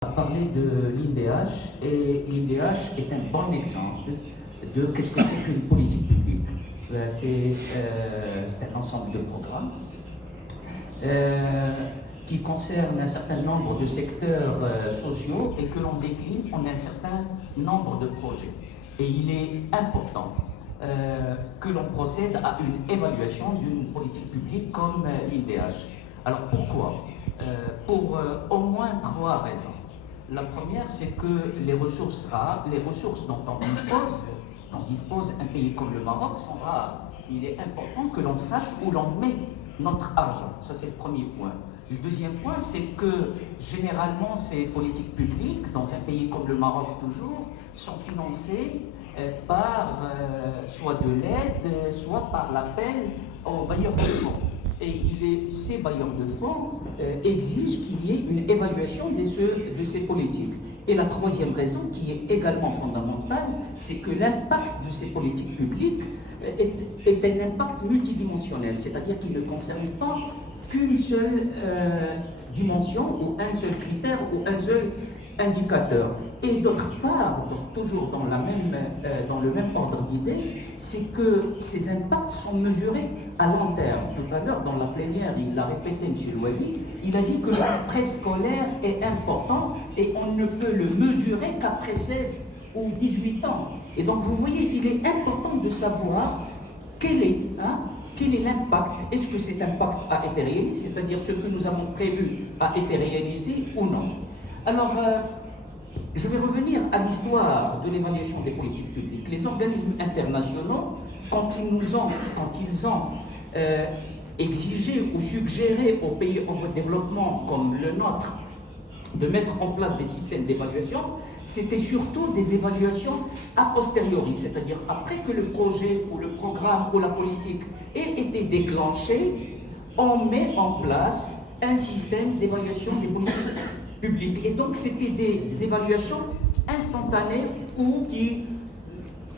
Parler de l'INDH et l'INDH est un bon exemple de qu'est-ce que c'est qu'une politique publique. C'est un ensemble de programmes qui concernent un certain nombre de secteurs sociaux et que l'on décline en un certain nombre de projets. Et il est important que l'on procède à une évaluation d'une politique publique comme l'INDH. Alors pourquoi Pour au moins trois raisons. La première, c'est que les ressources rares, les ressources dont on dispose un pays comme le Maroc sont rares. Il est important que l'on sache où l'on met notre argent. Ça, c'est le premier point. Le deuxième point, c'est que généralement, ces politiques publiques, dans un pays comme le Maroc toujours, sont financées par soit de l'aide, soit par l'appel aux bailleurs de fonds. Et ces bailleurs de fonds exigent qu'il y ait une évaluation de ces politiques. Et la troisième raison, qui est également fondamentale, c'est que l'impact de ces politiques publiques est un impact multidimensionnel, c'est-à-dire qu'il ne concerne pas qu'une seule dimension ou un seul critère ou un seul indicateur. Et d'autre part, donc toujours dans le même ordre d'idée, c'est que ces impacts sont mesurés à long terme. Tout à l'heure, dans la plénière, il l'a répété, M. Louali, il a dit que le préscolaire est important et on ne peut le mesurer qu'après 16 ou 18 ans. Et donc, vous voyez, il est important de savoir quel est l'impact. Est-ce que cet impact a été réalisé, c'est-à-dire ce que nous avons prévu a été réalisé ou non? Alors, je vais revenir à l'histoire de l'évaluation des politiques publiques. Les organismes internationaux, quand ils ont exigé ou suggéré aux pays en voie de développement comme le nôtre de mettre en place des systèmes d'évaluation, c'était surtout des évaluations a posteriori, c'est-à-dire après que le projet ou le programme ou la politique ait été déclenché, on met en place un système d'évaluation des politiques publiques. Et donc c'était des évaluations instantanées ou qui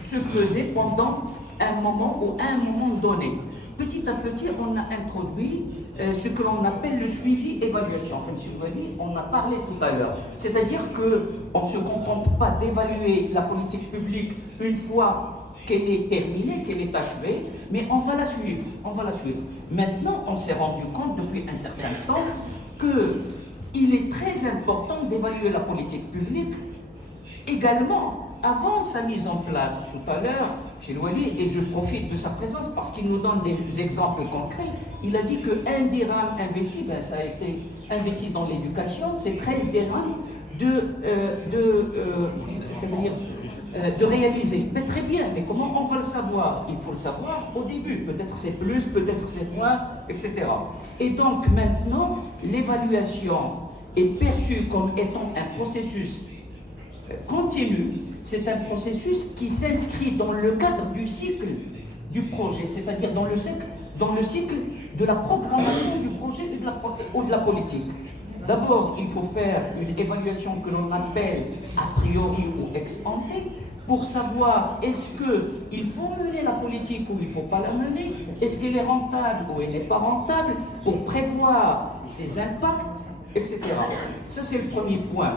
se faisaient pendant un moment ou à un moment donné. Petit à petit, on a introduit ce que l'on appelle le suivi-évaluation. Comme M. Louali, on a parlé tout à l'heure. C'est-à-dire qu'on ne se contente pas d'évaluer la politique publique une fois qu'elle est terminée, qu'elle est achevée, mais on va la suivre. Maintenant, on s'est rendu compte depuis un certain temps qu'il est très important d'évaluer la politique publique également avant sa mise en place. Tout à l'heure, chez Louali, et je profite de sa présence parce qu'il nous donne des exemples concrets, il a dit qu'un dirham investi, ça a été investi dans l'éducation, c'est 13 dirhams de réaliser. Mais très bien, mais comment on va le savoir? Il faut le savoir au début. Peut-être c'est plus, peut-être c'est moins, etc. Et donc maintenant, l'évaluation est perçue comme étant un processus continu. C'est un processus qui s'inscrit dans le cadre du cycle du projet, c'est-à-dire dans le cycle de la programmation du projet ou de la politique. D'abord, il faut faire une évaluation que l'on appelle a priori ou ex ante pour savoir est-ce qu'il faut mener la politique ou il ne faut pas la mener, est-ce qu'elle est rentable ou elle n'est pas rentable, pour prévoir ses impacts, etc. Ça, c'est le premier point.